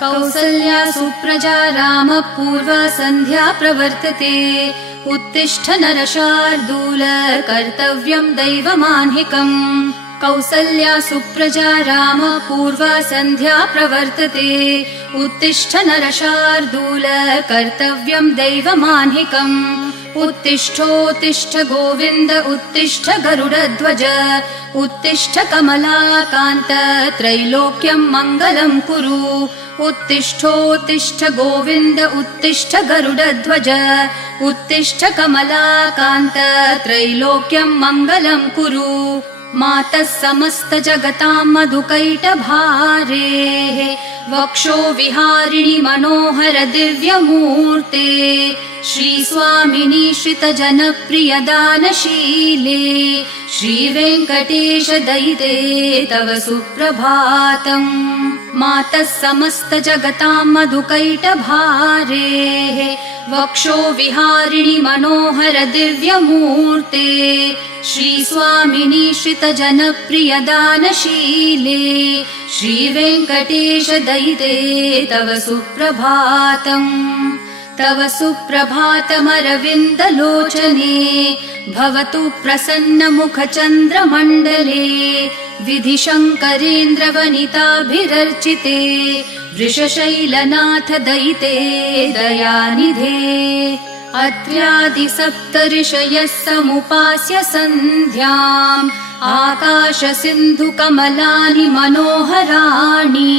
कौसल्या सुप्रजा रामः पूर्वा सन्ध्या प्रवर्तते। उत्तिष्ठ नरशार्दूल कर्तव्यं दैवमाह्निकम्। कौसल्या सुप्रजा रामः पूर्वा सन्ध्या प्रवर्तते। उत्तिष्ठ नरशार्दूल कर्तव्यं दैवमाह्निकम्। उत्तिष्ठोत्तिष्ठ गोविन्द उत्तिष्ठ गरुडध्वज। उत्तिष्ठ कमलाकान्त त्रैलोक्यं मङ्गलं कुरु। उत्तिष्ठोत्तिष्ठ गोविन्द उत्तिष्ठ गरुडध्वज। उत्तिष्ठ कमलाकान्त त्रैलोक्यं मङ्गलं कुरु। मातः समस्त जगतां मधुकैटभारेः वक्षो विहारिणि मनोहर दिव्यमूर्ते। श्रीस्वामिनि श्रितजनप्रियदानशीले श्रीवेङ्कटेश दयिते तव सुप्रभातम्। मातः समस्त जगतां मधुकैटभारेः वक्षो विहारिणि मनोहर दिव्यमूर्ते। श्रीस्वामिनि श्रितजनप्रियदानशीले श्रीवेङ्कटेश दयिते तव सुप्रभातम्। तव सुप्रभातमरविन्दलोचने भवतु प्रसन्नमुखचन्द्रमण्डले। विधिशङ्करेन्द्रवनिताभिरर्चिते वृषशैलनाथ दयिते दयानिधे। अत्र्यादिसप्तऋषयः समुपास्य सन्ध्याम् आकाशसिन्धुकमलानि मनोहराणि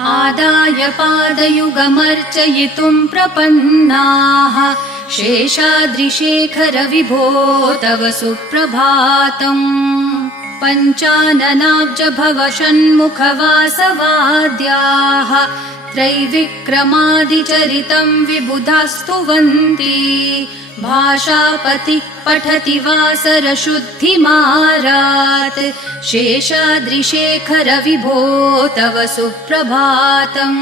आदाय पादयुगमर्चयितुं प्रपन्नाः। शेषाद्रिशेखर विभो तव सुप्रभातम्। पञ्चाननाब्ज भव षण्मुखवासवाद्याः त्रैविक्रमादिचरितं विबुधास्तुवन्ति। भाषापतिः पठति वासरशुद्धिमारात्। शेषाद्रिशेखर विभो तव सुप्रभातम्।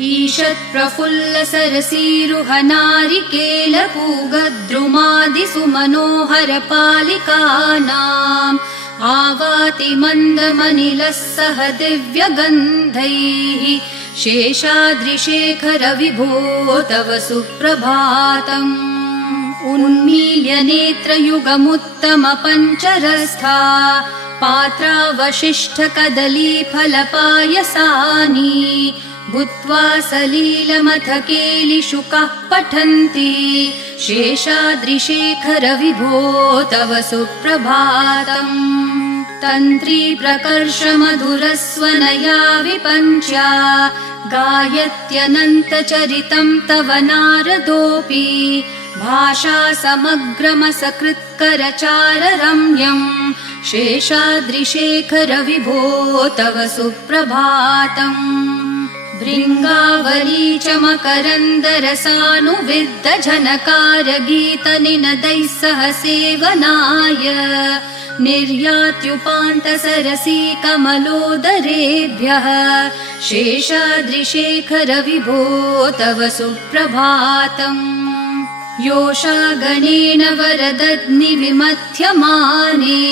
ईषत्प्रफुल्लसरसीरुहनारिकेलपूगद्रुमादिसुमनोहर पालिकानाम् आवाति मन्दमनिलः सह दिव्यगन्धैः। शेषाद्रिशेखर विभो तव सुप्रभातम्। उन्मील्य नेत्रयुगमुत्तम पञ्चरस्था पात्रावशिष्ठ कदलीफलपायसानि भूत्वा सलीलमथ केलिशुकाः पठन्ति। शेषाद्रिशेखर विभो तव सुप्रभातम्। तन्त्री प्रकर्ष मधुरस्वनया विपञ्च्या गायत्यनन्तचरितं तव नारदोऽपि। भाषा समग्रमसकृत्करचाररम्यम्। शेषाद्रिशेखर विभो तव सुप्रभातम्। भृङ्गावली च मकरन्दरसानुविद्ध झनकार गीतनिनदैः सह सेवनाय निर्यात्युपान्तसरसी कमलोदरेभ्यः। शेषाद्रिशेखर विभो तव सुप्रभातम्। योषागणेन वरदग्निविमथ्यमाने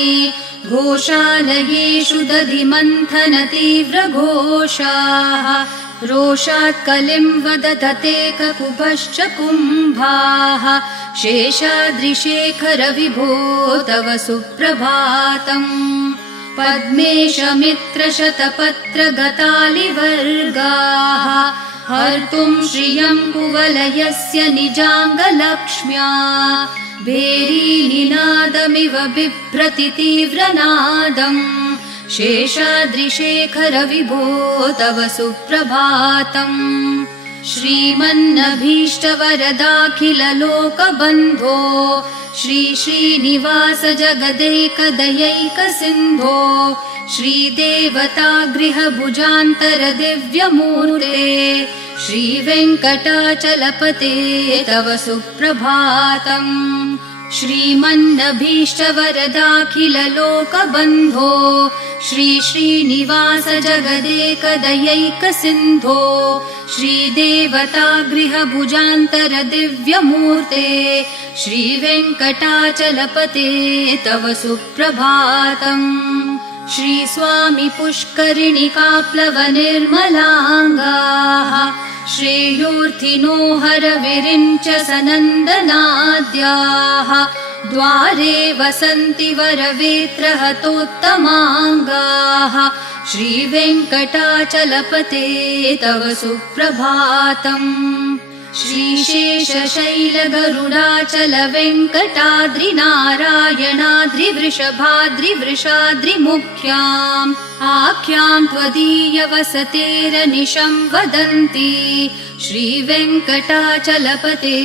घोषालयेषु दधिमन्थनतीव्रघोषाः रोषात् कलिं वदधते ककुभश्च कुम्भाः। शेषाद्रिशेखर विभो तव सुप्रभातम्। पद्मेशमित्रशतपत्रगतालिवर्गाः हर्तुं श्रियं कुवलयस्य निजाङ्गलक्ष्म्या। भेरीनिनादमिव बिभ्रति तीव्रनादम्। शेषाद्रिशेखर विभो तव सुप्रभातम्। श्रीमन्नभीष्टवरदाखिललोकबन्धो श्री श्रीनिवास जगदैकदयैकसिन्धो श्रीदेवतागृहभुजान्तर दिव्यमूर्ते श्रीवेङ्कटाचलपते तव सुप्रभातम्। श्रीमन्नभीष्टवरदाखिललोकबन्धो श्री श्रीनिवास जगदेकदयैकसिन्धो श्रीदेवतागृहभुजान्तर दिव्यमूर्ते श्रीवेङ्कटाचलपते तव सुप्रभातम्। श्रीस्वामी पुष्करिणिकाप्लवनिर्मलाङ्गाः श्रेयोर्थिनो हरविरिञ्च सनन्दनाद्याः द्वारे वसन्ति वरवेत्रहतोत्तमाङ्गाः श्रीवेङ्कटाचलपते तव सुप्रभातम् श्रीशेषशैलगरुडाचलवेङ्कटाद्रिनारायणाद्रिवृषभाद्रिवृषाद्रिमुख्याम् आख्याम् त्वदीयवसतेरनिशम् वदन्ति श्रीवेङ्कटाचलपते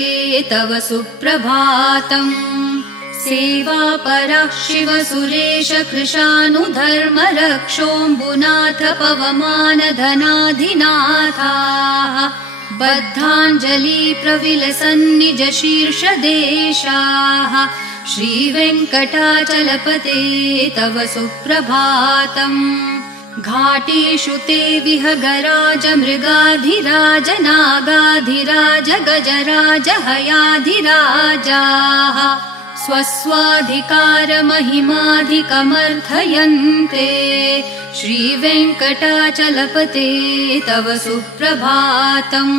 तव सुप्रभातम् सेवापरः शिवसुरेश कृशानुधर्मरक्षोऽम्बुनाथ पवमानधनाधिनाथाः बद्धाञ्जलि प्रविलसन्निज शीर्षदेशाः श्रीवेङ्कटाचलपते तव सुप्रभातम् घाटेषु ते विहगराज मृगाधिराज नागाधिराज गजराज हयाधिराजाः स्वस्वाधिकारमहिमाधिकमर्थयन्ते श्रीवेङ्कटाचलपते तव सुप्रभातम्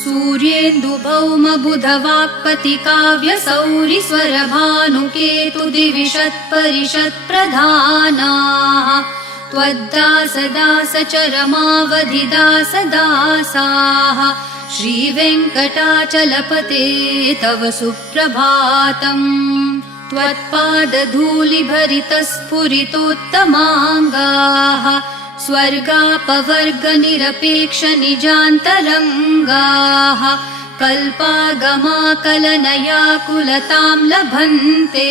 सूर्येन्दुभौमबुधवाक्पतिकाव्यसौरिस्वरभानुकेतुदिविशत्परिषत्प्रधानाः त्वद्दासदासचरमावधिदासदासाः श्रीवेङ्कटाचलपते तव सुप्रभातम् त्वत्पादधूलिभरितस्फुरितोत्तमाङ्गाः स्वर्गापवर्गनिरपेक्षनिजान्तरङ्गाः कल्पागमाकलनयाकुलताम् लभन्ते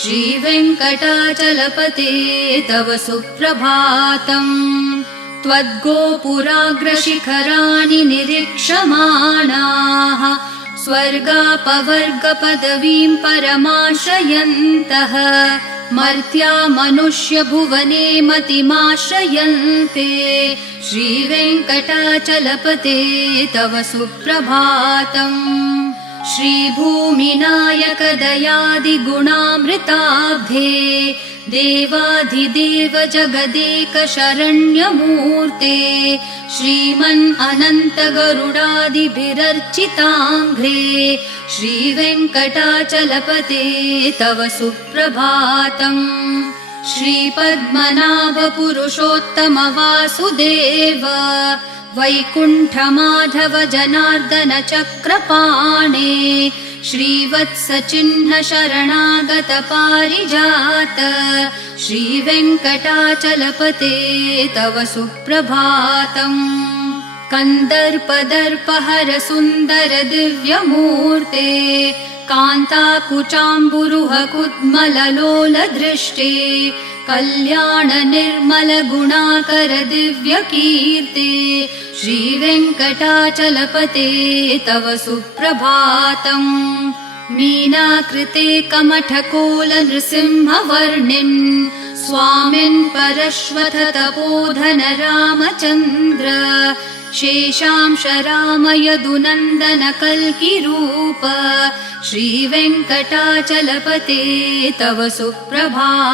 श्रीवेङ्कटाचलपते तव सुप्रभातम् त्वद्गोपुराग्रशिखराणि निरीक्षमाणाः स्वर्गापवर्गपदवीम् परमाश्रयन्तः मर्त्या मनुष्यभुवने मतिमाश्रयन्ते श्रीवेङ्कटाचलपते तव सुप्रभातम् श्रीभूमिनायकदयादिगुणामृताब्धे देवाधिदेव जगदेक शरण्यमूर्ते श्रीमन् अनन्तगरुडादिभिरर्चिताङ्घ्रे श्रीवेङ्कटाचलपते तव सुप्रभातम् श्रीपद्मनाभपुरुषोत्तमवासुदेव वैकुण्ठमाधव जनार्दन चक्रपाणे श्रीवत्सचिह्न शरणागत पारिजात श्रीवेङ्कटाचलपते तव सुप्रभातम् कन्दर्पदर्पहर सुन्दर दिव्यमूर्ते कान्ताकुचाम्बुरुह कुड्मललोलदृष्टे कल्याण निर्मल गुणाकर दिव्यकीर्ते श्रीवेङ्कटाचलपते तव सुप्रभातम् मीनाकृते कमठकोल नृसिंहवर्णिन् स्वामिन् परश्वथ तपोधन रामचन्द्र शेषांश राम यदुनन्दन कल्किरूप श्रीवेङ्कटाचलपते तव सुप्रभातम्